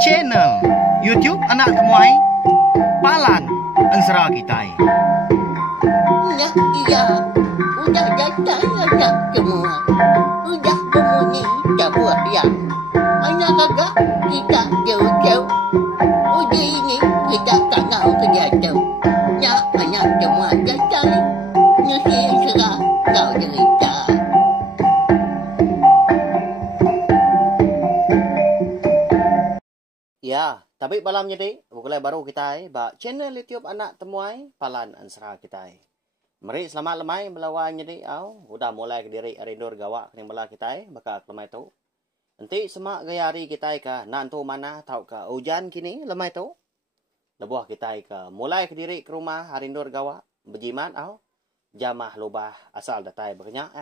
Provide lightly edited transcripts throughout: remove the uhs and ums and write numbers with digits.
channel YouTube Anak Temuai Palan Ansara Kitai. Nah, iya, udah datang anak semua. Udah berbunyi sebuah yang anak kakak kita jauh-jauh. Uji ini kita tak tahu kejatuh. Ya, anak semua datang. Nusi serah kau cerita. Ya, tapi malam jadi bukan baru kita ba channel YouTube Anak Temuai Palan Ansara kita. Mari selamat lemai melawan jadi udah mulai ke diri arindur gawa kening bala kita baka lemai tu. Nanti semak gayari kita ka nantu mana tahu ka hujan kini lemai tu. Lebuah kita ka mulai ke diri ke rumah arindur gawa bejiman jamah lubah asal datai berkenyak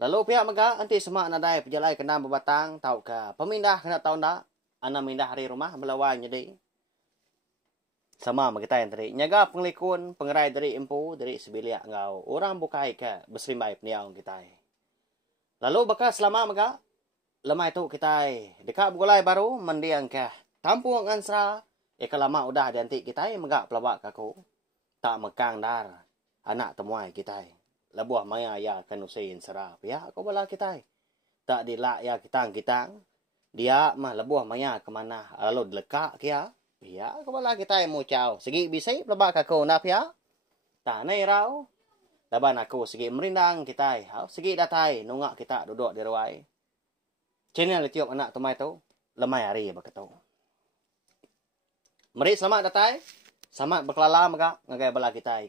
Lalu pihak mega nanti semak nadai pejalai kena berbatang tahu ka pemindah kena tahun dah ana mindah hari rumah melawan jadi sama kita yang tadi nyaga penglikun pengerai dari empu dari sebilia ngau orang bukai ke berselimbai peniau kita lalu bakal selama mega lemah itu kita dekat begulai baru mendiang ke tampung ansra lama udah diantik kita mega pelawak kaku tak mekang dar anak temuai kita lebuah maya ya kanusin serap ya aku bala kita tak dilak ya kitang dia mah lebuah maya kemana lalu delekak kia ya kepala kita yang mau caw segi bisa pelabak aku nap ya tak nai rau laban aku segi merindang kita segi datai nungak kita duduk di ruai channel YouTube Anak Temuai tu lemai hari begitu mari selamat datai selamat berkelala mega ngagai bala kita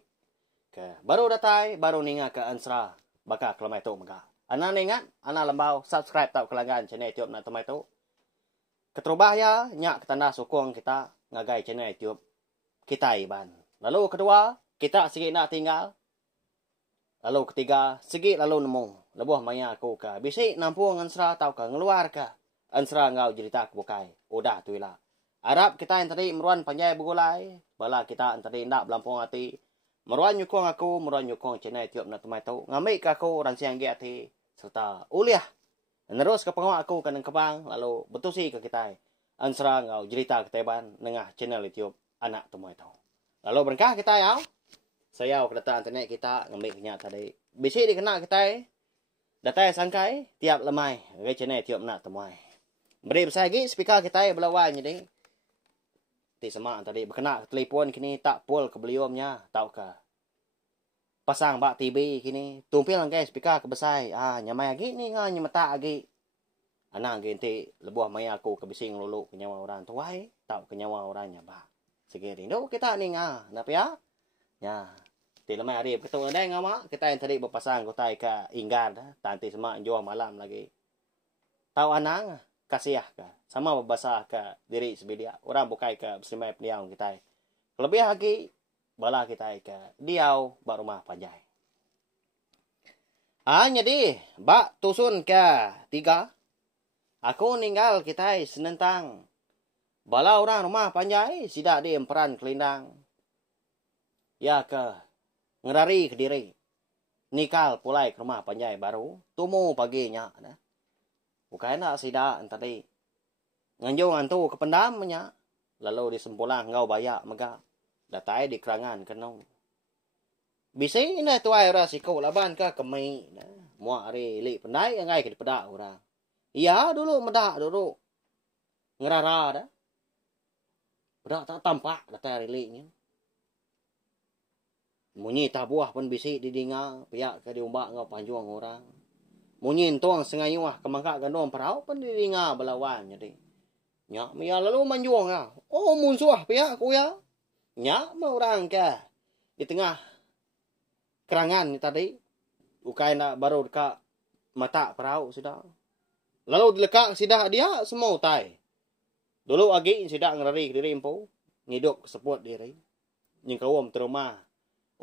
ke baru datai baru ninga ke ansra baka kelemai tu mega ana ningat ana lembau subscribe tau kelangan channel YouTube Anak Temuai tu keterubah ya nyak ketanda sokong kita ngagai channel YouTube kita iban. Lalu kedua, kita segi nak tinggal. Lalu ketiga, segi lalu nemu. Lebuh maya aku ka. Bisi nampung ansra tau ka ngeluar ka. Ansra ngau cerita bukai. Udah tu lah. Arab kita yang tadi meruan panjai begulai. Bala kita yang tadi ndak belampung hati. Meruan nyukong aku, meruan nyukong channel YouTube Anak Temuai tu. Ngamik ka aku ransiang gi hati serta uliah. Nerus ke pengawak aku kanang kebang lalu betusi ke kita. Ansra ngau cerita keteban nengah channel YouTube Anak Temuai tu. Lalu berkah kita ya. Saya kedata internet kita ngambil kenyak tadi. Bisi dikena kita datai sangkai tiap lemai ke channel YouTube Anak Temuai. Beri besar lagi speaker kita belawan jadi. Ti semak tadi berkena telefon kini tak pul ke beliumnya tahu ke. Pasang bak TV kini tumpil angkai speaker ke besar. Nyamai lagi ni ngah nyemata lagi. Anak ganti lebuah maya aku kebising lulu kenyawa orang tuai tahu kenyawa orangnya bah segeri do kita ni napa ya ya ti lemai hari betul ada ngama kita yang tadi berpasang kota ke inggar tanti semak jual malam lagi tahu anak kasih ka sama berbasah ke diri sebedia orang bukai ke berselimai peniau kita lebih lagi bala kita ke diau bak rumah panjai jadi bak tusun ke 3 aku ninggal kita senentang. Bala orang rumah panjai sidak di emperan kelindang. Ya ke ngerari ke diri. Nikal pulai ke rumah panjai baru. Tumu paginya. Bukan nak sidak tadi. Nganjung antu ke pendamnya. Lalu disempulang ngau bayak mega. Datai di kerangan kenong. Bisi ini tuai rasiko laban ke kemi. Muak hari li pendai ngai ke pedak orang. Iya dulu medak dulu ngerara dah. Bedak tak tampak data riliknya. Munyi tabuah pun bisi didinga pihak ke diumbak ngau panjuang orang. Munyi tuang sengayuah kemangkak gandong perau pun didinga belawan jadi. Nyak mia lalu manjuang ah. Oh munsuah pihak ku ya. Nyak mau orang ke di tengah kerangan ni tadi. Ukai nak baru dekat mata perau sudah. Lalu dilekak sidah dia semua utai. Dulu agi sidah ngerari diri empu. Ngiduk keseput diri. Yang kawam terumah.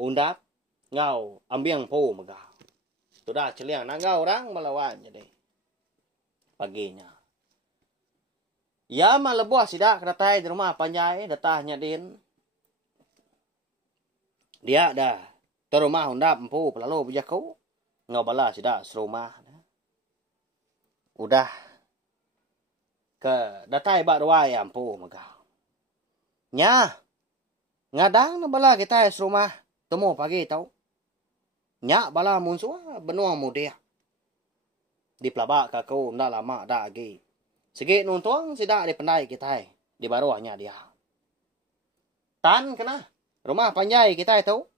Undap. Ngau ambiang po megah. Sudah celiang nangau orang melawan jadi. Paginya. Ya malebuah sidah keratai di rumah panjai. Datahnya din. Dia dah. Terumah undap empu lalu bujaku. Ngau bala sidah serumah. Udah Ke datai bak ruai ampu mega. Nya. Ngadang na bala kita serumah. Temu pagi tau. Nya bala munsua benua mudia. Di pelabak kaku ndak lama dak lagi. Segi nuntuang sidak di pendai kita. Di baruahnya dia. Tan kena. Rumah panjai kita tau.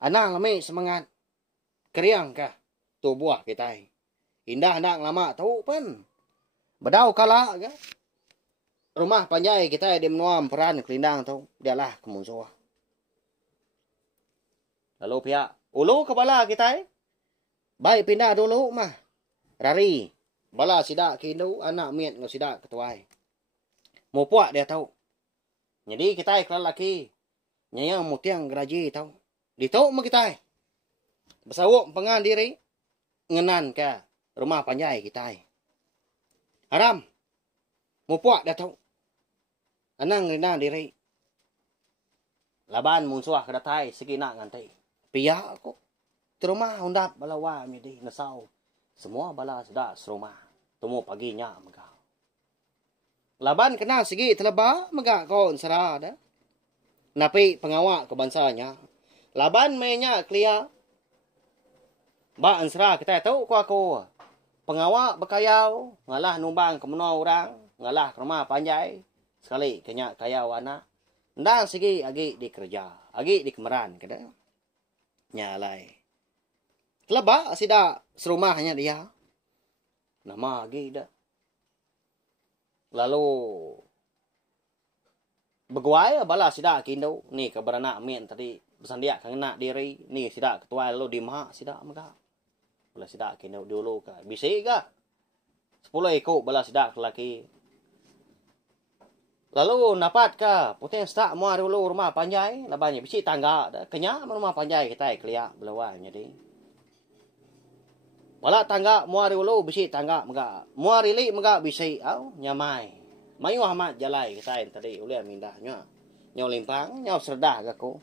Anang lami semangat. Keriang kah. Tu buah kita. Indah nak lama tau pun. Bedau kala ke. Rumah panjai kita di menuam peran kelindang tau. Dialah kemusuh. Lalu pihak ulu kepala kita. Baik pindah dulu mah. Rari. Bala sidak kindu anak miet ngau sidak ketuai. Mau puak dia tau. Jadi kita kelal laki. Nyayang mutiang geraji tau. Di tau mah kita. Bersawuk pengan diri. Ngenan ke rumah panjai kita. Haram. Mau puak dia tau. Anang ngenan diri. Laban munsuah kedatai sekina ngantai. Pia aku. Terumah undap bala wa di nasau. Semua bala sudah serumah. Temu paginya mega. Laban kena segi teleba mega kon sera dah. Napi pengawak kebansanya. Laban mainnya klia. Ba ansra kita tahu ku aku. Pengawak berkayau, ngalah numbang ke menua orang, ngalah ke rumah panjai. Sekali kenya kayau anak. Ndang segi agi di kerja, agi di kemeran kada. Nyalai. Teleba sida serumahnya dia. Nama agi dah. Lalu beguai bala sida kindo ni ke beranak mien tadi bersandia kena diri ni sida ketua lalu di mak sida mega. Bala sida kindo dulu ka. Bisi ka. 10 ekor bala sida lelaki. Lalu dapat ka putih stak mua dulu rumah panjai labanya bisi tangga dah kenya rumah panjai kita kelia belawanya di. Bala tangga mua dulu bisi tangga mega. Mua rili mega bisi au nyamai. Mayu amat jalai kita tadi ulian mindahnya. Nyau limpang, nyau serdah aku.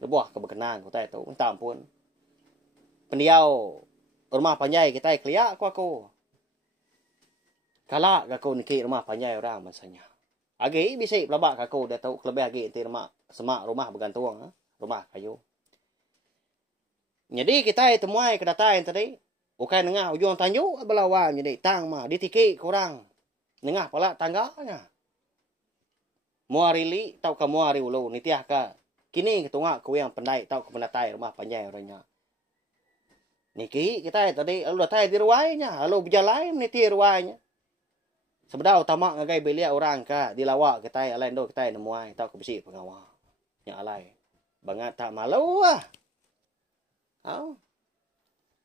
Lebuah kebekenan kita itu minta ampun. Pendiau rumah panjai kita kelia aku. Kala aku niki rumah panjai orang masanya. Agi bisa pelabak aku dia tahu lebih agi ti rumah semak rumah bergantung rumah kayu. Jadi kita temuai kedatain tadi. Bukan nengah ujung tanjuk belawan jadi tang mah ditiki kurang. Nengah pala tangganya. Muarili tau ka muari ulu nitiah ka. Kini ketunga ku yang pendai tau ke pendatai rumah panjai orangnya. Niki kita tadi lalu datai di ruainya, lalu berjalan niti ruainya. Sebedau tamak ngagai belia orang ka dilawak kita alain do kita nemuai tau ke besi pengawal. Nya alai. Bangat tak malu ah. Au.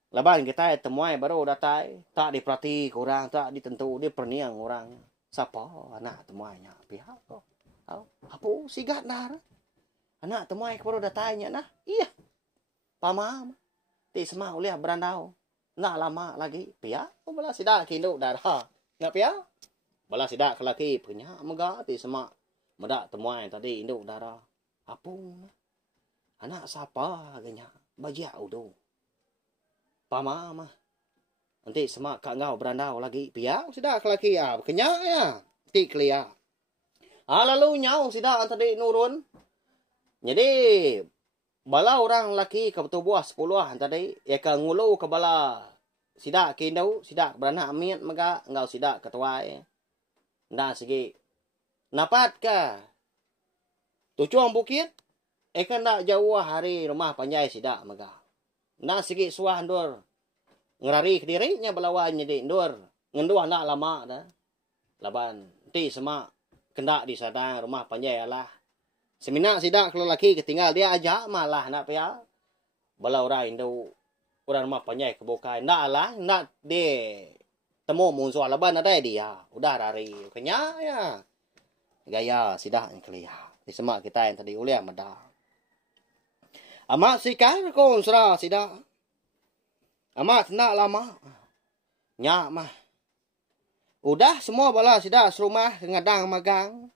Laban kita temuai baru datai tak diperhati orang tak ditentu dia perniang orang. Siapa anak temuainya pihak kok. Au. Apa sigat dah. Anak temuai baru datainya nah. Iya. Pamam. Ti semah uliah berandau. Nak lama lagi pihak. Oh bala sidak kinduk darah. Ngap pihak. Bala sidak kelaki punya mega ti semak medak temuai tadi induk darah. Apung. Anak siapa agaknya bajia udu. Pama mah. Nanti semak kak ngau berandau lagi pihak sidak kelaki ah kenya ya. Ti kelia. Lalu nyau sidak tadi nurun. Jadi bala orang laki ke betubuah 10 tadi ya ka ngulu ke bala sidak kindau sidak beranak miat mega ngau sidak ketuai. Nda segi napat ka tujuan bukit kan dak jauh hari rumah panjai sidak mega. Nda segi suah ndur ngerari ke dirinya belawan jadi ndur ngenduah ndak lama dah. Laban ti semak kendak di sadang rumah panjai lah. Semina sidak kalau laki ketinggal dia aja malah nak pia. Bala orang Indo orang rumah panjai kebukai ndak lah ndak de temu musuh laban ada dia. Udah rari kenya ya. Gaya sidak yang kelia. Di semak kita yang tadi uliah meda. Amat sikar kon sera sidak. Amat nak lama. Nya mah. Udah semua bala sidak serumah ngadang magang.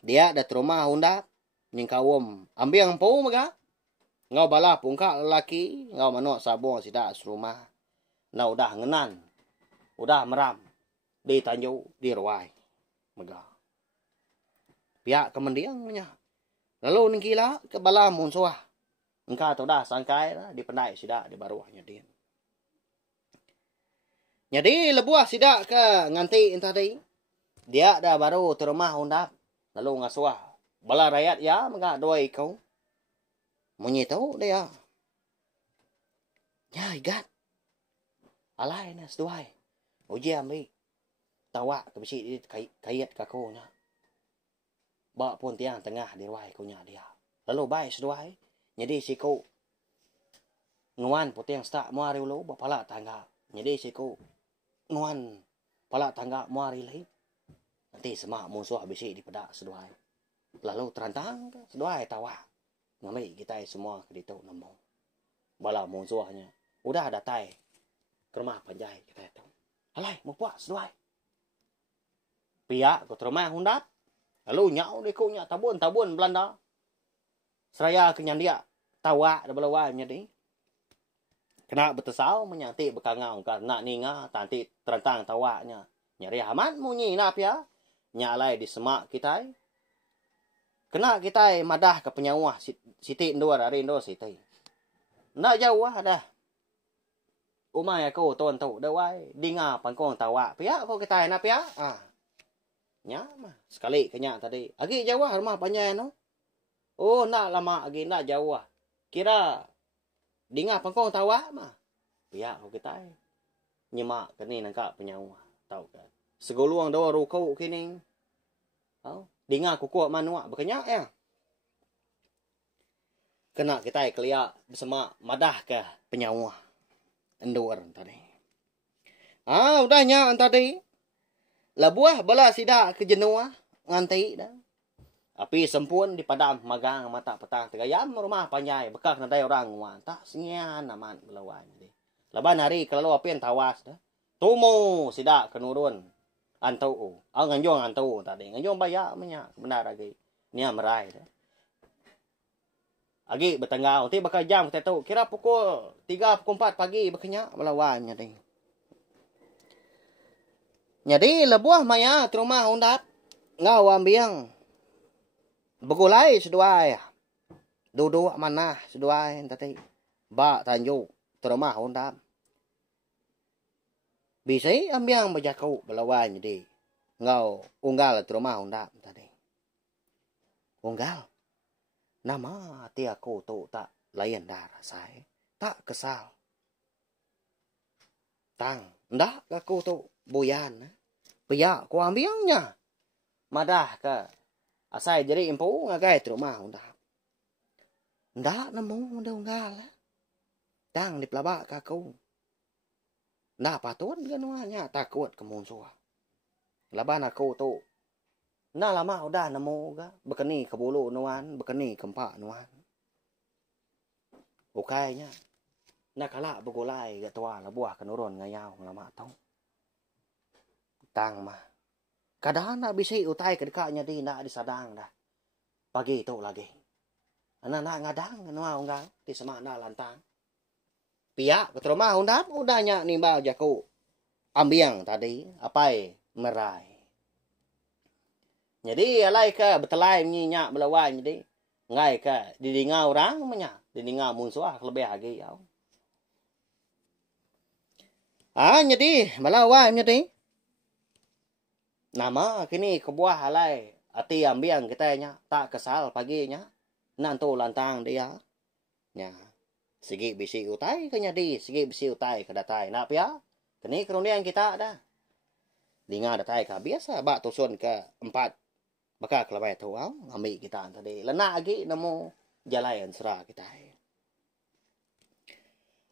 Dia dah rumah undap. Nying kawom ambil po maga ngau bala pungka lelaki ngau manok sabong sidak serumah na udah ngenan udah meram di tanju di ruai mega pihak kemendiangnya lalu ningkila ke bala munsuah engka tau dah sangkai lah di pendai sida di baruahnya dia jadi lebuah sida ke nganti tadi dia dah baru terumah undap lalu ngasuah bala rakyat ya mega doi kau munyi tahu dia ya igat alai nas duai uji ambi tawa ke besi di kayat kakonya ba pun tiang tengah di ruai kunya dia lalu bai seduai jadi siku nuan putiang sta muari lo ba pala tangga jadi siku nuan pala tangga muari lai nanti semak musuh besi di pedak seduai lalu terantang seduai tawa ngamai kita semua ke ditu nambong bala musuhnya udah ada tai ke rumah panjai kita itu alai mau puas seduai pihak ke rumah hundap lalu nyau deh kunya tabun Belanda seraya kenyan dia tawa dah belawan jadi kena betesau menyati bekangau karena ninga tanti terentang tawanya nyari aman munyi nap ya nyalai di semak kita kena kita madah ke penyawah siti dua dari Indo siti nak jauh dah umai aku tuan tu dah wai dinga pangkong tawa pihak kau kita nap ya nya mah sekali kenya tadi agi jauh rumah panjang no oh nak lama agi nak jauh kira dinga pangkong tawa mah pihak kau kita nyemak kini nangka penyawa tahu kan seguluang dawa rukau kini tahu dinga kuku manua bekenya ya kena kita kelia bersama madah ke penyawa endur tadi udahnya tadi labuah bala sida ke jenua nganti dah api sempun di padam magang mata petang tegayam rumah panjai bekak nadai orang wan tak sengian aman belawan jadi laban hari kalau api tawas dah tumu sida kenurun antau nganjong antau tadi nganjong baya menya benar lagi nia merai dah agi betenggau ti bakal jam kita tahu kira pukul 3 pukul 4 pagi bekenya belawan jadi jadi lebuah maya terumah undap ngau ambiang begulai seduai duduk mana seduai tadi ba tanjuk terumah undap bisa ambiang berjakau belawan jadi ngau unggal terumah undap tadi unggal nama ti aku tu tak layan darah saya tak kesal tang ndak aku tu buyan pia ku ambiangnya madah ke asai jadi impu ngagai terumah undap ndak nemu ndak unggal tang di pelabak kaku ndak patut ganuanya takut ke musuh laban aku tu na lama udah nemu ga bekeni ke bulu nuan bekeni ke empak nuan ukainya nak kala begulai ga tua la buah kenurun ngayau lama tau tang mah kadang nak bisa utai ke dekatnya di nak disadang dah pagi tu lagi anak ngadang nuan enggak di semak dah lantang pihak ke rumah undap udahnya nimbal jaku ambiang tadi apai merai jadi alai ke betelai menyinya belawan jadi ngai ke didinga orang menya didinga musuh lebih lagi ya jadi belawan jadi nama kini kebuah alai ati ambiang kita nya tak kesal paginya nantu lantang dia nya segi bisi utai ke nyadi segi bisi utai ke datai nap ya kini kerunian kita dah dinga datai ka biasa bak tusun ke 4 bakal kelabai tu ambil kita tadi lena lagi nemu jalan serah kita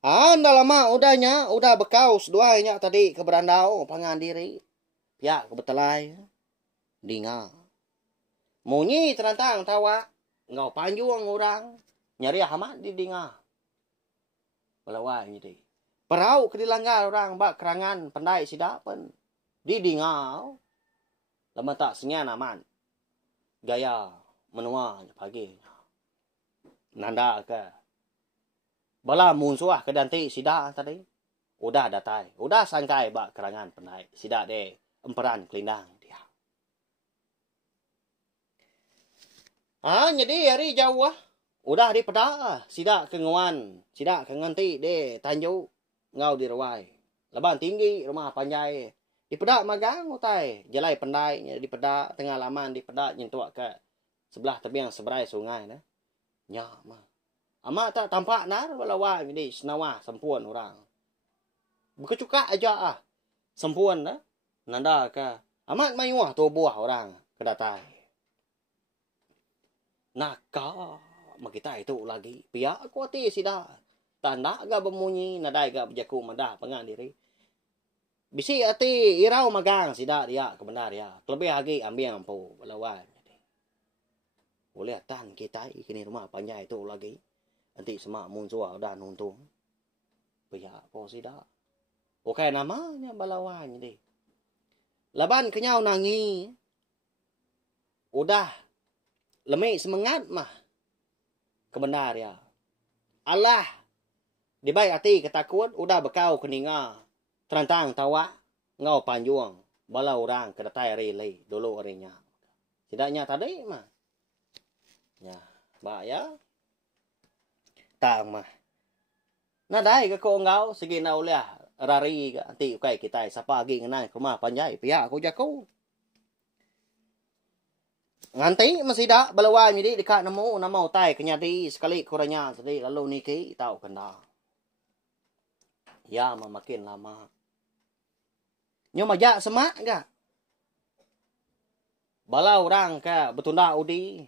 anda lama udahnya udah bekaus duanya tadi ke berandau pangan diri ya kebetelai dinga munyi terantang tawa ngau panjung orang nyari amat di dinga melawan jadi perau ke dilanggar orang bak kerangan pendai sidapen di dingau lama tak senyan aman gaya menua pagi nanda ke bala musuh ke danti sida tadi udah datai udah sangkai bak kerangan pendai sida de emperan kelindang dia. Jadi hari jauh udah di peda, sidak ke nguan, sidak ke nganti de tanju ngau di rawai. Laban tinggi rumah panjai. Di peda magang utai, jelai pendai di peda tengah laman di peda nyentuak ke sebelah tebiang seberai sungai nah. Nya mah. Ama tak tampak nar walawa ini senawa sempuan orang. Berkecuka aja sempuan dah. Nanda ke amat mayuah tu buah orang kedatai. Naka makita itu lagi. Pihak aku hati sida. Tanda ga bemunyi nadai ga berjaku mandah pengan diri. Bisi ati irau magang sida dia kebenar ya. Lebih lagi ambil ampu walawan. Boleh tan kita kini rumah panjai itu lagi. Nanti semak muncul udah nuntung. Pihak po sida. Oke namanya balawan jadi. Laban kenyau nangi. Udah lemik semangat mah. Kebenar ya. Allah dibaik hati ketakut udah bekau keninga. Terantang tawa ngau panjuang. Bala orang kedatai relay dulu orinya. Tidaknya tadi mah. Ya, bak ya. Tang mah. Nadai ke ko ngau sige na ulah rari ka anti kay kita sa pagi nganay kuma panjay piya ko jako. Nganti masida balawan mi di ka namo namo tay kanya di sekali kuranya tadi lalu niki tau kena. Ya makin lama. Nyo maja semak enggak? Bala orang ka betunda udi.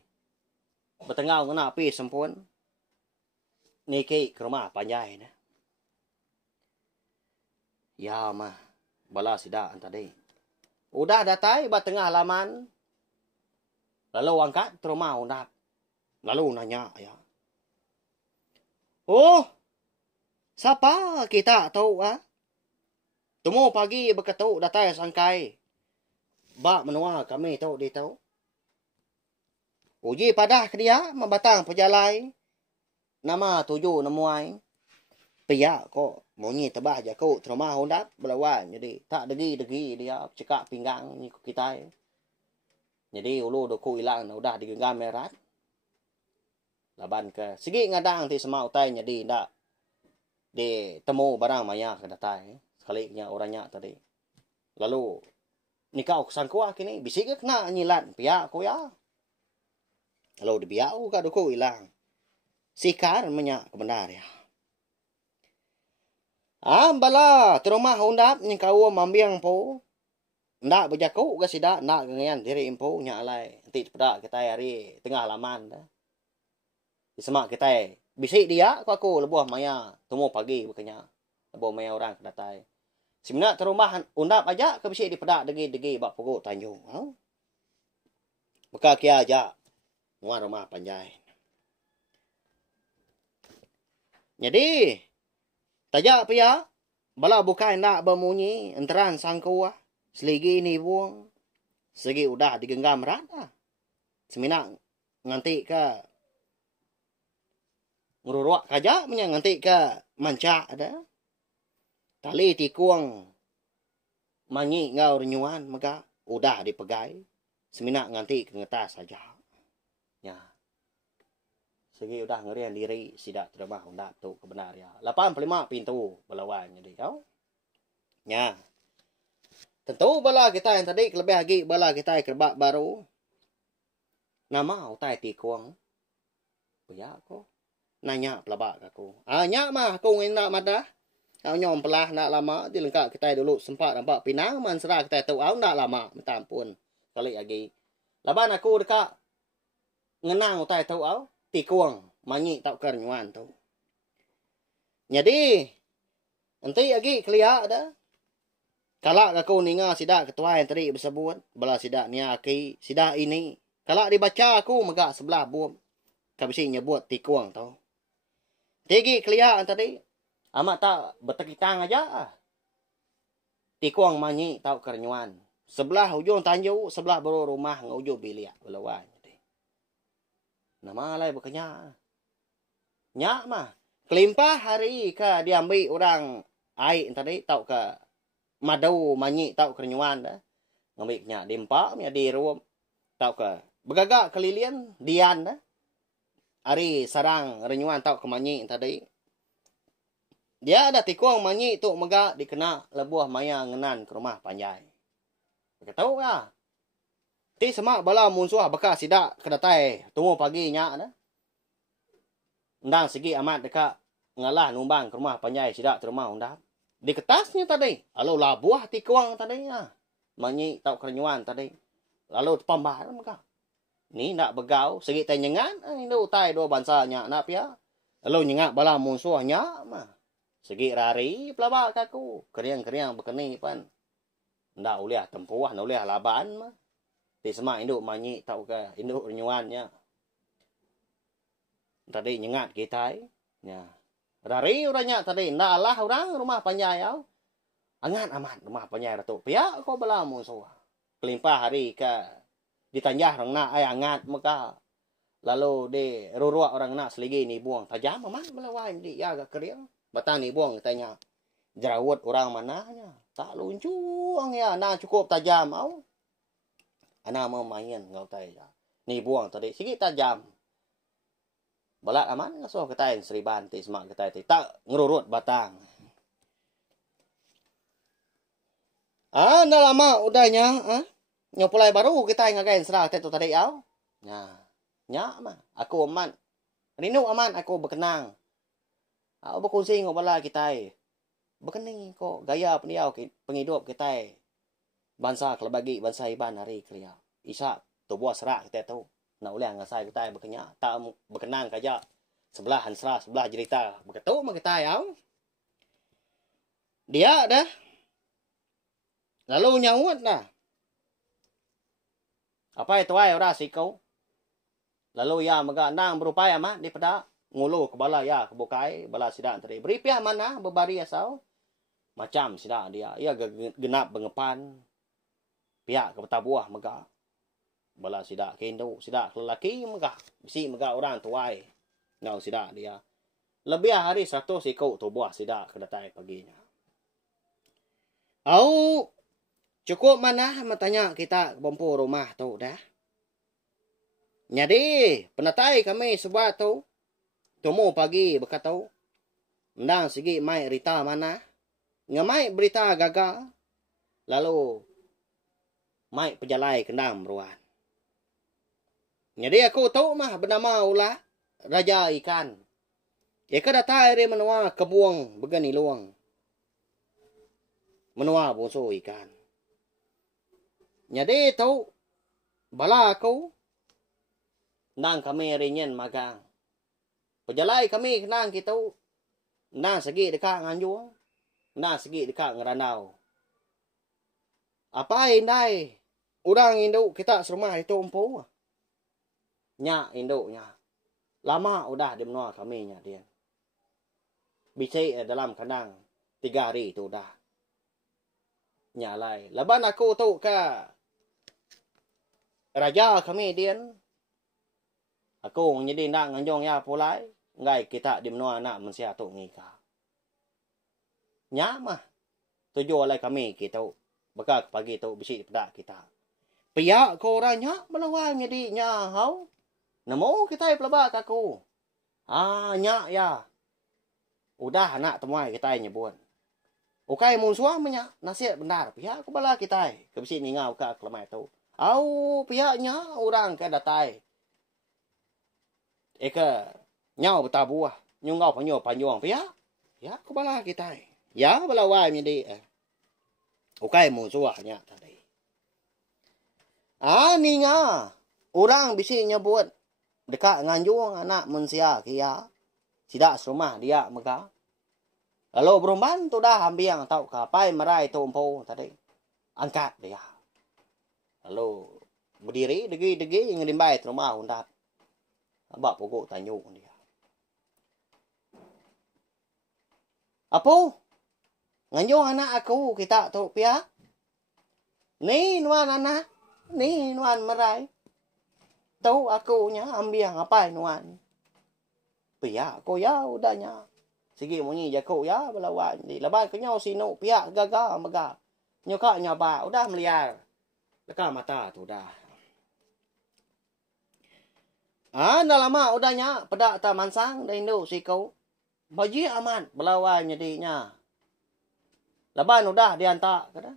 Betengau ngena api sempun. Niki ke rumah panjai na. Ya mah bala sida tadi. Udah datai ba tengah halaman. Lalu angkat ke rumah undap. Lalu nanya ya. Oh, siapa kita tahu ah? Temu pagi berketuk datai sangkai. Ba menua kami tahu dia tahu. Uji padah ke dia membatang pejalai. Nama tuju namuai. Pia kok monyi tebah jaku terumah undap belawan jadi tak degi dia cekak pinggang ni kita. Jadi ulu doku hilang udah digenggam merat. Laban ke segi ngadang ti semau tai jadi ndak di temu barang maya ke datai sekali nya orangnya tadi. Lalu nikau kesan kuah kini bisik ke kena nyilan pia ko ya. Lalu dibiau ka doku hilang. Sikar menyak kebenar ya. Bala terumah undap ni kau mambiang po. Ndak berjaku ke sida nak gengan diri impo nya alai. Nanti pada kita hari tengah halaman dah. Di semak kita bisik dia aku lebuh maya temu pagi bukannya. Lebuh maya orang kedatai. Sebenarnya terumah undap aja ke bisik di pada degi bak pokok Tanjung. Buka kia aja. Muar rumah panjai. Jadi, tajak pia, bala bukan nak bermunyi, enteran sangkuah, seligi ni buang, segi udah digenggam rata. Seminak nganti ke ngururuak kaja, nganti ke mancak ada. Tali tikuang, manyi ngau renyuan, maka udah dipegai. Seminak nganti ke ngetas saja. Ya. Segi udah ngerian diri sidak terima undap tu kebenar ya. 85 pintu belawan jadi kau. Ya. Tentu bala kita yang tadi lebih lagi bala kita kerbak baru. Nama utai tikuang. Ya aku. Nanya pelabak aku. Nya mah aku ngin nak madah. Kau nyom pelah nak lama dilengkap kita dulu sempat nampak pinang man serah kita tu au nak lama minta ampun. Kali lagi. Laban aku dekat ngenang utai tu au. Tikuang manyi tak kernyuan tu. Jadi nanti lagi kelia ada. Kalak aku ninga sidak ketua yang tadi bersebut bala sidak ni aki sidak ini. Kalak dibaca aku megak sebelah buam. Kabisi nyebut tikuang tu. Tigi kelia tadi amat tak bertekitang aja. Tikuang manyi tak kernyuan. Sebelah ujung Tanjung, sebelah baru rumah ngujung bilik belawan. Nama lain bukannya. Nyak mah. Kelimpah hari ke diambil orang air tadi. Tahu ke madau manyi tahu kerenyuan dah. ngamiknya dimpa nya di ruam tau ke begagak kelilian dian dah ari sarang renyuan tau kemanyi tadi dia ada tikung manyi tu mega dikena lebuah maya ngenan ke rumah panjai ketau ya ti semak bala munsuah bekas sidak kedatai tunggu pagi nya dah undang segi amat dekat ngalah numbang ke rumah panjai sidak ke rumah undang di kertasnya tadi lalu labuah tikung tadi ya manyi tau kerenyuan tadi lalu pambar mega ni nak begau segi tanyangan indu tai dua bansanya nak pia lalu nyengak bala munsuahnya mah segi rari pelaba kaku keriang-keriang bekeni pan ndak uliah tempuah ndak uliah laban mah di semak induk manyi tau ke induk renyuannya tadi nyengat kita ya rari uranya tadi ndak alah orang rumah panjai au angat amat rumah panjai ratu pia ko bala musuh kelimpah hari ke ditanjah orang nak ai angat maka lalu di ruruak orang nak seligi ni buang tajam amat melawai di ya agak keriang batang ni buang katanya jerawat orang mananya tak luncung ya nah cukup tajam au ana mau main ngau tai ya ni buang tadi sikit tajam balak aman ngaso katain seriban ti semak katai ti tak ngerurut batang dah lama udahnya nyopulai baru kita ngagain serah tu tadi au nya mah aku aman rinu aman aku berkenang berkongsi ngau bala kita berkening kok gaya peniau penghidup kita bangsa kelebagi bangsa iban hari kriya isa tu buat serak kita tu nak uliah ngasai kita berkenya tak berkenang kaja sebelah hansra sebelah cerita begitu mah kita dia dah lalu nyawut dah apa itu ai ora sikau lalu ya maga nang berupaya mah di pada ngulu ke bala ya kebukai bala sidak tadi beri pihak mana berbari asau macam sidak dia ia genap bengepan pihak ke buah mega bala sidak kendo sidak lelaki mega bisi mega orang tuai ngau sidak dia lebih hari 100 ikut tu buah sidak kedatai paginya au cukup mana matanya kita bompo rumah tu dah jadi penatai kami sebuah tu temu pagi berkata mendang segi mai rita mana ngamai berita gagal lalu mai pejalai kendam ruan jadi aku tahu mah bernama ulah raja ikan eka datai re menua kebuang begani luang menua bonso ikan jadi tahu bala aku nang kami rinyen magang pejalai kami kenang kita na segi dekat nganjuang na segi dekat ngeranau apa indai urang induk kita serumah itu empu nya induknya lama udah di menua kami nya dia bisa dalam kandang 3 hari itu udah nyalai laban aku tu ke raja kami dia aku jadi nak nganjong ya pulai ngai kita di menua anak mensia tu ngika nya mah tuju oleh kami kita bekak pagi tu bisi pedak kita pihak ko orangnya melawang jadi nya hau namo kita pelabak aku nya ya udah anak temuai kita nyebut ukai mun suamanya nasihat benar pihak ko bala kita ke bisi ningau ka kelemai tu au pihaknya orang ke datai eka nyau betabuah nyungau panyo panjuang pihak ya ko bala kita ya bala wai jadi ukai mun suahnya tadi ninga orang bisi nyebut dekat nganjuang anak mensia kia sidak serumah dia mega lalu berumban tu dah ambiang tau kapai merai tompo tadi angkat dia lalu berdiri degi ngelimbai rumah undap abak pokok tanyuk dia apa nganjuang anak aku kita tu pia ni nuan anak ni nuan merai tahu aku nya ambiang apa nuan pia ko ya udahnya sige munyi jako ya belawan di leban ke nyau sino pia gaga mega nyoka nyaba udah meliar Dekat mata tu dah. Dah lama udahnya pedak ta mansang dah induk si kau. Baji amat belawan jadinya. Laban udah diantak kada.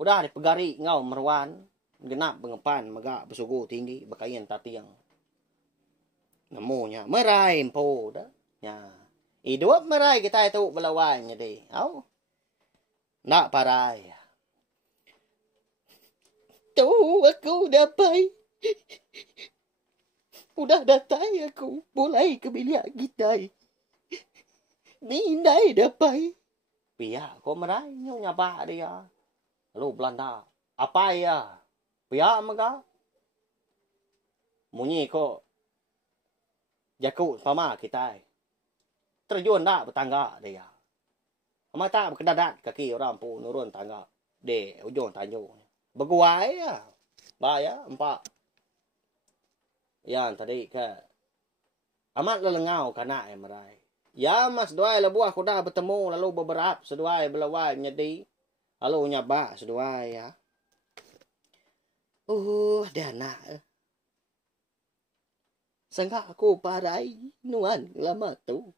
Udah dipegari ngau meruan. Genap bengepan megak bersugu tinggi bakayan tatiang. Namunya merai empo dah. Ya. Hidup merai kita itu belawan jadi. Au. Nak parai. Tu aku dapat. Udah datang aku mulai ke bilik kita. Ni nai dapat. Pihak kau merai nyonya ba dia. Lalu Belanda. Apa ya? Pihak mega. Munyi kau jakut pama kita. Terjun dah bertangga dia. Mata berkedadat kaki orang pun nurun tangga. De ujung tanjung. Berguai ya. Bahaya empat. Yang tadi ke amat lelengau kana merai. Ya mas doai lebuah kuda bertemu lalu beberap seduai belawai nyedi. Lalu nyaba seduai ya. Dia nak. Sangka aku parai nuan lama tu.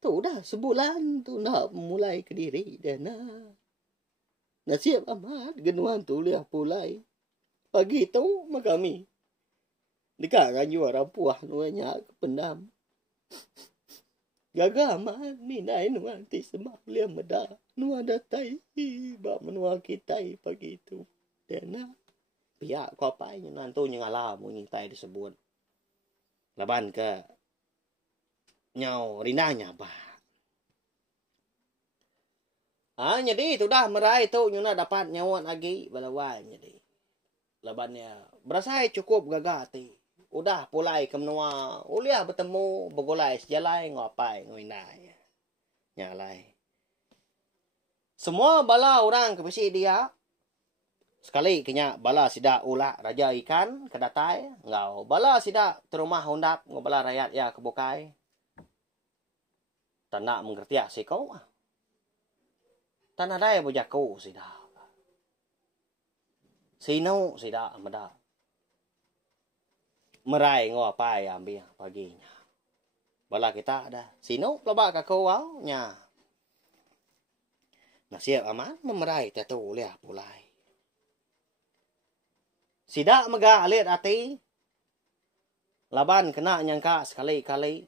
Tu dah sebulan tu nak mulai ke diri dah nak. Nasib amat genuan tu liah pulai. Pagi tu kami. Dekat raju rapuah nuanya pendam. Gagal amat minai nuan ti semak liah meda. Nuan datai bak menua kita pagi tu. Dan nak. Pihak kau apa nuan tu nyala mu nyintai disebut. Laban ke nyau rinanya bah. Jadi tu dah merai tu nyuna dapat nyawat lagi balawan jadi. Labannya berasa cukup gagati. Udah pulai ke menua, uliah bertemu bergolai sejalai ngapai ngoinai. Nyalai. Semua bala orang kebesi dia. Sekali kenya bala sidak ulak raja ikan kedatai, ngau bala sidak terumah hundap ngobala rakyat ya kebukai. Tandak mengertiak si kau. Tanah dai bojaku sidak. Sino sidak meda. Merai ngapai ambil paginya. Bala kita ada. Sino pelabak ka kau nya. Nasib aman memerai tatu liah pulai. Sidak mega alit hati. Laban kena nyangka sekali-kali.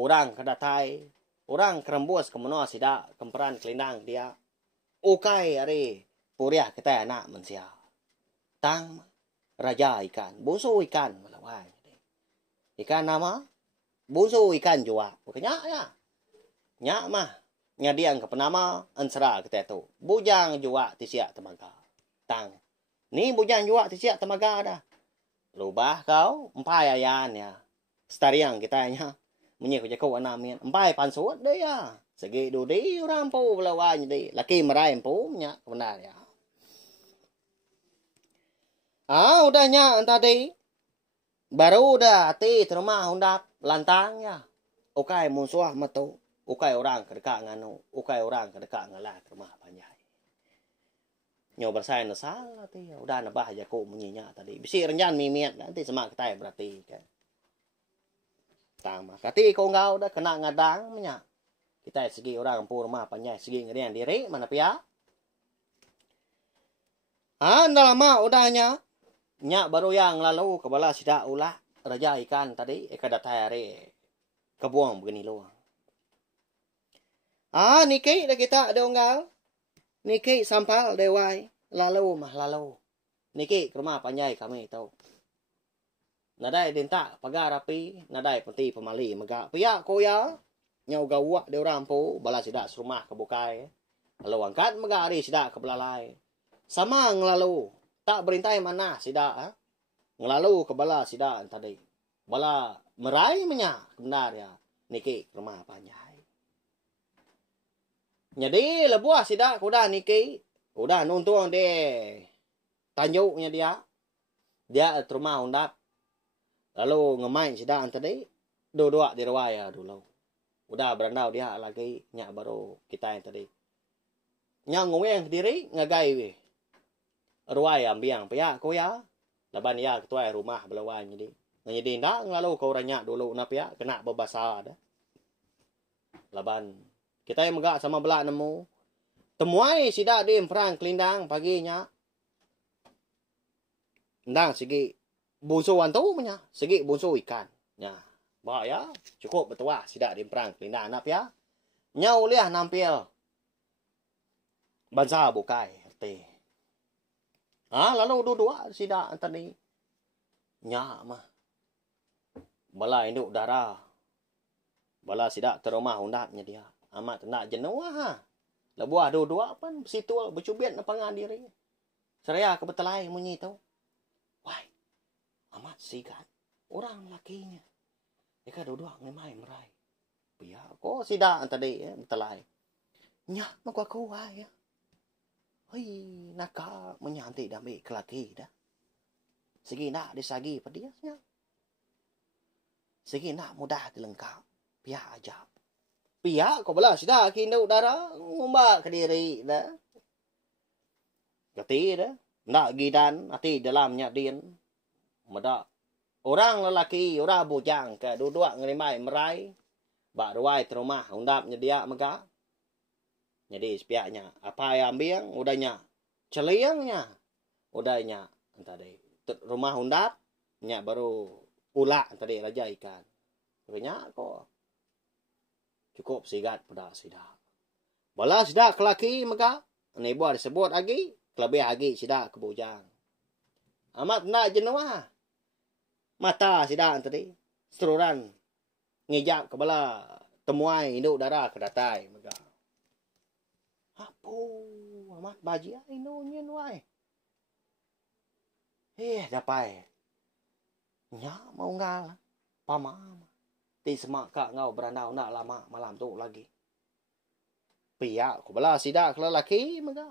Orang kedatai. Orang kerembus ke menua sidak. Kemperan kelindang dia. Ukai hari. Puriah kita anak mensia. Tang raja ikan. Busu ikan melawan. Ikan nama. Busu ikan juga. Bukannya ya. Nyak mah. Ngadiang ke penama. Ansera kita tu. Bujang juga tisiak temaga. Tang. Ni bujang juga tisiak temaga dah. Lubah kau. Empai ayan ya. Stariang kita nya. Menyek jago anamian. Empai pansut deh ya. Segi dudi orang po belawan jadi. Laki merai po. Nyak benar ya. Udahnya tadi. Baru dah hati terumah hundap lantang ya. Ukai musuh matu. Ukai orang kedekat nganu. Ukai orang kedekat ngalah terumah panjai. Nyo bersai nasal hati. Udah nabah jago menyinya tadi. Bisi renjan mimiat. Nanti semak kita berarti. Tama. Kati kau ngau dah kena ngadang menyak. Kita segi orang pur rumah panjai. Segi ngerian diri. Mana pihak? Dah lama udahnya. Nyak baru yang lalu kebala sidak ulah raja ikan tadi eka datai hari kebuang begini luang. Niki dah kita ada unggal. Niki sampal dewai lalu mah lalu. Niki ke rumah panjai kami tahu. Nadai dinta pagar rapi, nadai peti pemali mega. Pia ko ya nyau gawak de orang po bala sidak serumah kebukai. Lalu angkat mega hari sidak kebelalai. Sama ngelalu. Tak berintai mana sidak ngelalu ke bala sidak tadi. Bala merai menya benar ya. Niki rumah panjai. Jadi lebuah sidak kuda niki. Udah nuntung deh. Tanjuknya dia. Dia rumah undap. Lalu ngemain sidak tadi. Dua-dua di rawaya dulu. Udah berandau dia lagi. Nyak baru kita yang tadi. Nyak ngomong diri ngagai weh. ruai ambiang pia ko ya. Laban ya ketua rumah belawan jadi. Jadi ndak ngelalu kau ranyak dulu na pia kena berbasa dah. Laban kita yang megak sama belak nemu. Temuai sidak dim perang kelindang paginya. Ndang segi bunso wan tu punya, segi bunso ikan. Ya. Ba ya, cukup betua sidak dim perang kelindang na pia. Nyau liah nampil. Bansa bukai te. Lalu dua sidak tadi. Nya mah. Bala induk darah. Bala sidak terumah undapnya dia. Amat nak jenuh ha. Lebuah dua pan situ bercubiat na pangan diri. Seraya kebetelai munyi tu. Wai. Amat sigat. Orang lakinya. Eka dua ngemai merai. Pia ko sidak tadi betelai. Nya mak aku wai ya. Hei, naka menyanti damai kelaki dah. Segi nak disagi pediasnya. Segi nak mudah dilengkap. Pia ajab. Pia kau belah sudah kindu darah ngumbak ke diri dah. Gati dah. Nak gidan hati dalamnya din. Medak. Orang lelaki, orang bujang ke dua ngerimai merai. Bak ruai terumah undapnya dia mega. Jadi sepiaknya apa yang ambil udahnya celiangnya udahnya tadi rumah undap nya baru ulak tadi raja ikan banyak kok cukup sigat pada sidak bala sidak kelaki maka ni buat disebut lagi lebih lagi sidak kebujang amat nak jenuah mata sidak tadi seteruran ngejak ke bala temuai induk darah kedatai maka Apo, amat baji ay no nyen wai. Dapai. Nya mau ngal. Pamam. Ti semak kak ngau berandau nak lama malam tu lagi. Pia ko bala sidak lelaki mega.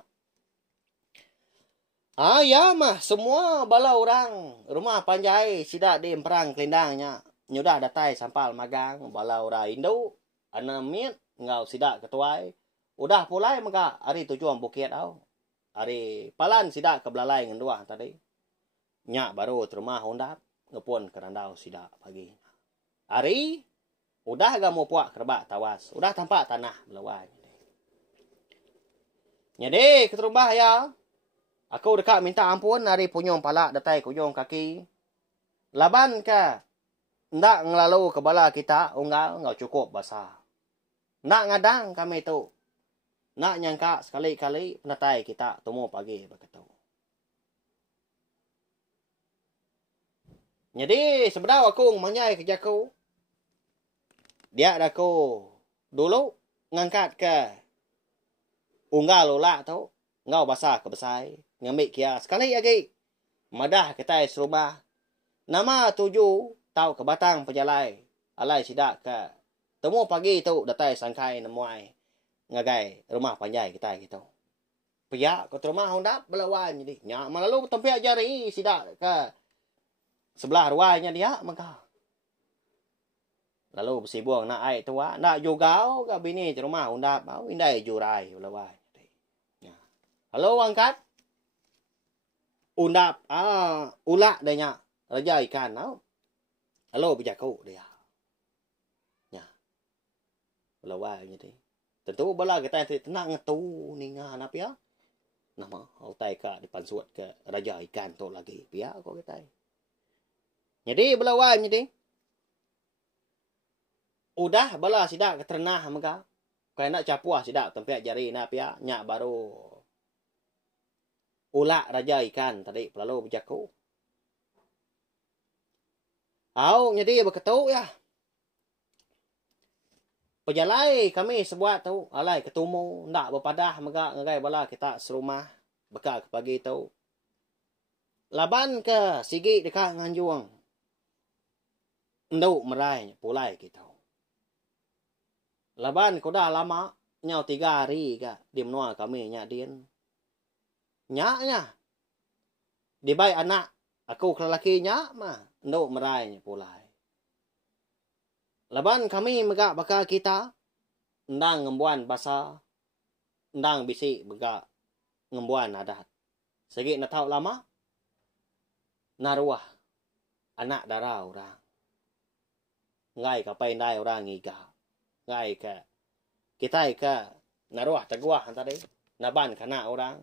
Ya mah semua bala orang rumah panjai sidak di perang kelindangnya. Nyudah datai sampal magang bala orang Indo. Anamit ngau sidak ketuai. Udah pulai maka hari tujuan bukit au. Hari palan sidak ke belalai ngendua tadi. Nya baru terumah undap ngepun kerandau sidak pagi. Hari udah gak mau puak kerbak tawas. Udah tampak tanah belawai. Jadi ke rumah ya. Aku dekat minta ampun hari punyong palak datai kuyong kaki. Laban ke ndak ngelalu ke bala kita unggal ngau cukup basah. Nak ngadang kami tu. Nak nyangka sekali-kali penatai kita temu pagi begitu. Jadi sebenarnya aku manyai kerjaku. Dia aku dulu ngangkat ke unggal ulak tu. Ngau basah ke besai. Ngambil kia sekali lagi. Madah kita serubah. Nama tuju tau ke batang pejalai. Alai sidak ke. Temu pagi tu datai sangkai nemuai. Ngagai rumah panjai kita gitu. Pia ke rumah undap belawan jadi. Nya malalu tempiak jari sidak ke sebelah ruainya dia maka. Lalu bersibuang nak ai tua, nak jugau ke bini rumah undap, mau indai jurai belawan. Ya. Halo angkat. Undap ulak danya raja ikan au. Halo bejaku dia. Ya. Belawan jadi. Tentu bala kita tenang ngetu ninga na pia. Nama autai ka depan suat ke raja ikan tu lagi pia ko kita. Jadi belawan jadi. Udah bala sidak keternah maka. Kaya nak capuah sidak tempiak jari na pia nya baru ulak raja ikan tadi lalu berjaku. Jadi berketuk ya. Pejalai kami sebuat tu, alai ketemu, nak berpadah mega ngagai bala kita serumah, bekak ke pagi tu. Laban ke sigi dekat nganjuang. Nduk merai pulai kita. Laban ko dah lama, nyau 3 hari ke, di menua kami nyak din. Nyaknya. Di baik anak, aku lelaki nyak mah, nduk merai pulai. Laban kami megak bakal kita ndang ngembuan bahasa ndang bisi megak ngembuan adat Segi na tahu lama naruah anak darah orang. Ngai ka pandai orang ngiga. Ngai ka kita ka naruah taguah tadi. Naban kena orang.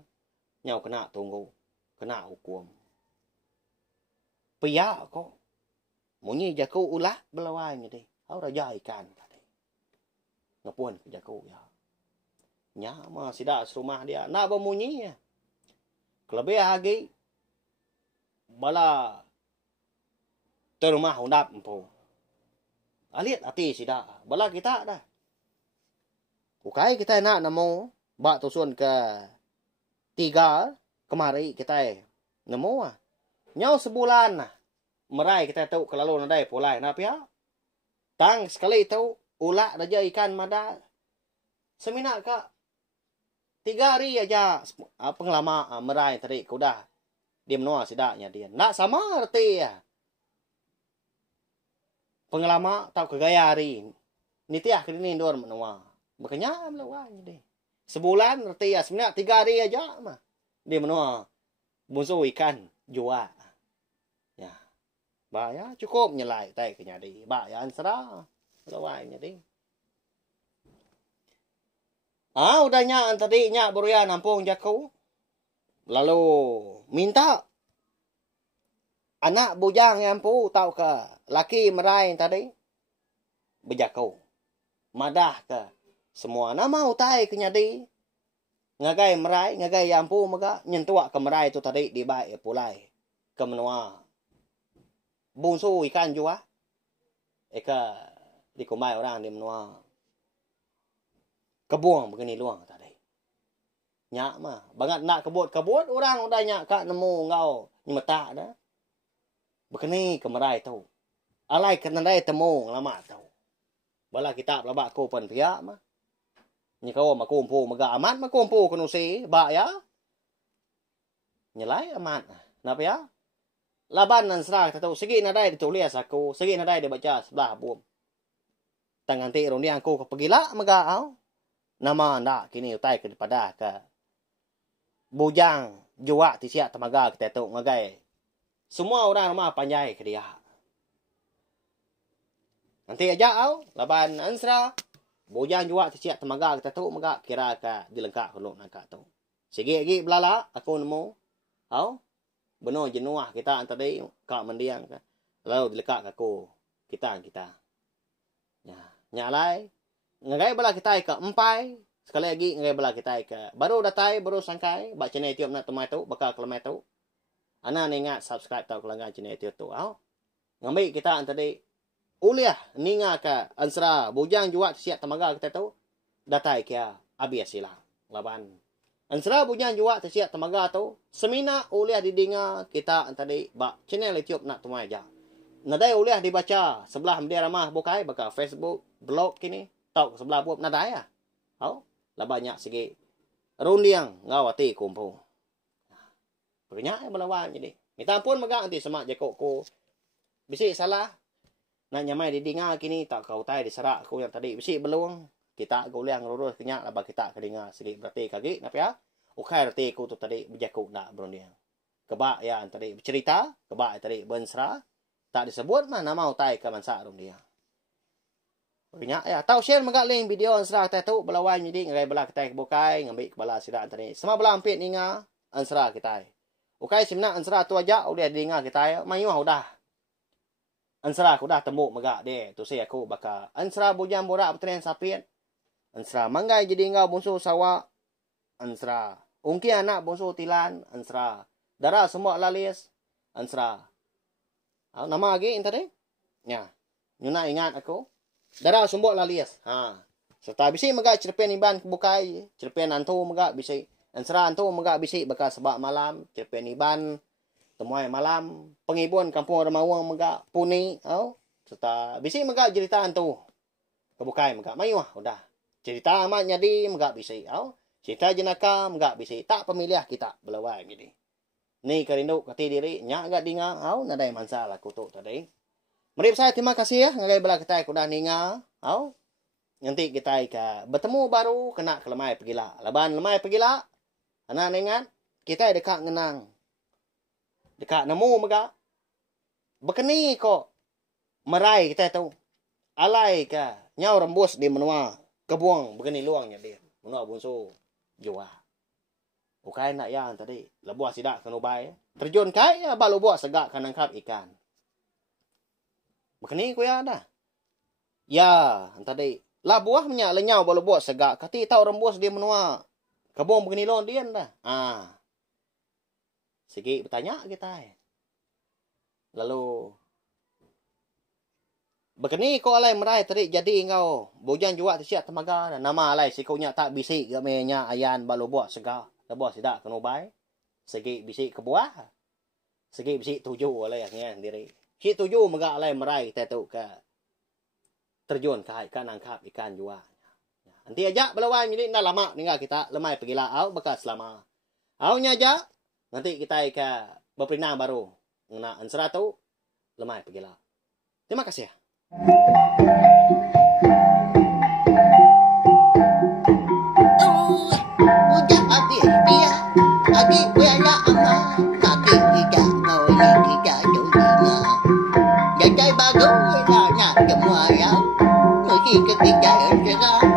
Nyau kena tunggu. Kena hukum. Pia ko. Munyi jaku ulah belawanya deh. Hau raja ikan tadi. Ngapun jaku ya. Nya mah sida rumah dia. Nak bermunyi ya. Kelebih lagi bala terumah hundap empu. Alit hati sida. Bala kita dah. Ukai kita nak nemu bak tusun ke 3 kemari kita nemu ah. Nyau sebulan nah. Merai kita tahu kelalu nadai pulai na pia. Tang sekali tahu ulak raja ikan mada. Semina ka 3 hari aja pengelama merai tadi kuda. Dia menua sidaknya dia. Nak sama arti ya. Pengelama tahu kegaya hari. Nitiah kini dor menua. Makanya melawanya deh. Sebulan arti ya sebenarnya 3 hari aja mah. Dia menua musuh ikan jual. Ya. Bahaya cukup nyelai tay ke nyadi. Bahaya ansara. Melawanya deh. Udah nyak tadi nyak beruya nampung jaku. Lalu minta anak bujang yang pu tahu ke laki merai tadi berjaku. Madah ke semua nama utai ke nyadi. Ngagai merai, ngagai yang pu maga nyentuak ke merai tu tadi di baik pulai. Ke menua. Bungsu ikan jua. Eka dikumai orang di menua. Kebuang begini luang tadi. Nyak mah. Bangat nak kebut orang udah nyak kak nemu ngau. Nyuma tak dah. Begini kemerai tu. Alai kenandai temu lama tu. Bala kita pelabak ko pan pihak mah. Ni kau makumpu maga amat makumpu kenusi. Bak ya. Nyelai amat. Napa ya? Laban nan serah tahu. Segi nadai ditulis aku. Segi nadai dia baca sebelah buam. Tangan ti rong aku kepegila maga au. Nama ndak kini utai kepada ke bujang jua ti siap temaga kita tu ngagai. Semua orang rumah panjai ke dia. Nanti aja au laban ansra bujang jua ti siap temaga kita tu maga kira ke dilengkap kalau nak tu. Segi lagi belala aku nemu au beno jenuah kita antara kak mendiang ke. Lalu dilengkap aku kita. Ya, nyalai ngagai bala kita ke empai. Sekali lagi ngagai bala kita ke. Baru datai, baru sangkai. Bak channel YouTube nak temai tu. Bakal kelemai tu. Ana ingat subscribe tau kelanggan channel YouTube tu. Ngambil kita antara uliah. Ninga ke ansra. Bujang juat siap temaga kita tu. Datai kia. Abias sila. Laban. Ansra bujang juat siap temaga tu. Semina uliah didinga kita antara. Bak channel YouTube nak temai aja. Nadai uliah dibaca. Sebelah media ramah bukai. Bakal Facebook. Blog kini. Tau sebelah buat nadai ya. Lah banyak segi. Rundiang ngawati kumpul. Banyak melawan jadi. Minta ampun maga nanti semak jakok ko. Bisi salah. Nak nyamai di dinga kini tak kau tai diserak ko yang tadi. Bisi beluang. Kita guliang lurus kenyak lah kita kedinga segi berarti kaki napa ya. Ukai reti ko tu tadi berjakok nak berundiang. Kebak ya tadi bercerita, kebak tadi bensra. Tak disebut mah nama utai ke mansa rundiang. Banyak ya. Tahu share magak link video ansra kita tu belawai jadi ngagai bala kita bukai ngambil kepala sida antara. Semua bala ampit ninga ansra kita. Ukai simna ansra tu aja udah dinga kita mayu udah. Ansra aku dah temu magak de tu saya aku baka ansra bujang borak petren sapit. Ansra manggai jadi ngau bungsu sawa. Ansra ungki anak bungsu tilan ansra. Darah semua lalis ansra. Nama lagi tadi? Ya. Nyuna ingat aku. Darah sumbok lalias. Serta bisi magak cerpen iban bukai, cerpen antu magak bisi. Ansra antu magak bisi baka sebab malam, cerpen iban temuai malam, pengibun kampung Remawang magak puni, serta bisi magak cerita antu. Kebukai magak mayuh udah. Cerita amat nyadi magak bisi, cerita jenaka magak bisi. Tak pemilih kita belawai jadi. Ni kerindu kati diri nya agak dinga, nadai masalah kutuk tadi. Mari saya terima kasih ya ngagai bala kita kuda ninga. Nanti kita bertemu baru kena ke lemai pegila. Laban lemai pegila. Ana ingat kita dekat ngenang. Dekat nemu mega. Bekeni kok merai kita tu. Alai ka nyau rembus di menua kebuang begini luangnya dia. Menua bunso jua. Bukai nak yang tadi. Lebuah sidak kenubai. Terjun kai ya balu buat segak kan nangkap ikan. Bekeni ku ya dah. Ya, tadi lah buah minyak lenyau balu buat segak. Kati tahu rembus di menua kebuang begini luang dia dah. Sikit bertanya kita. Lalu begini kau alai merai tadi jadi engkau bojan juga tersiap temaga nama alai sikunya tak bisik gamenya ayan balu buat segak. Lebuah sidak kenubai. Segi bisik kebuah. Segi bisik tujuh alai yang diri. Si tujuh mega alai merai tetu ke terjun ke ikan nangkap ikan juga. Nanti aja belawan jadi nak lama tinggal kita lemai pergi laau bekas selama. Aunya aja nanti kita ke berperinang baru. Nak ansra tu lemai pergi laau. Terima kasih ya. Udah habis dia. Adik bela amat. Kaki tidak mau tidak dudina. Jadai baru nak semua yang. Mesti ketika serang.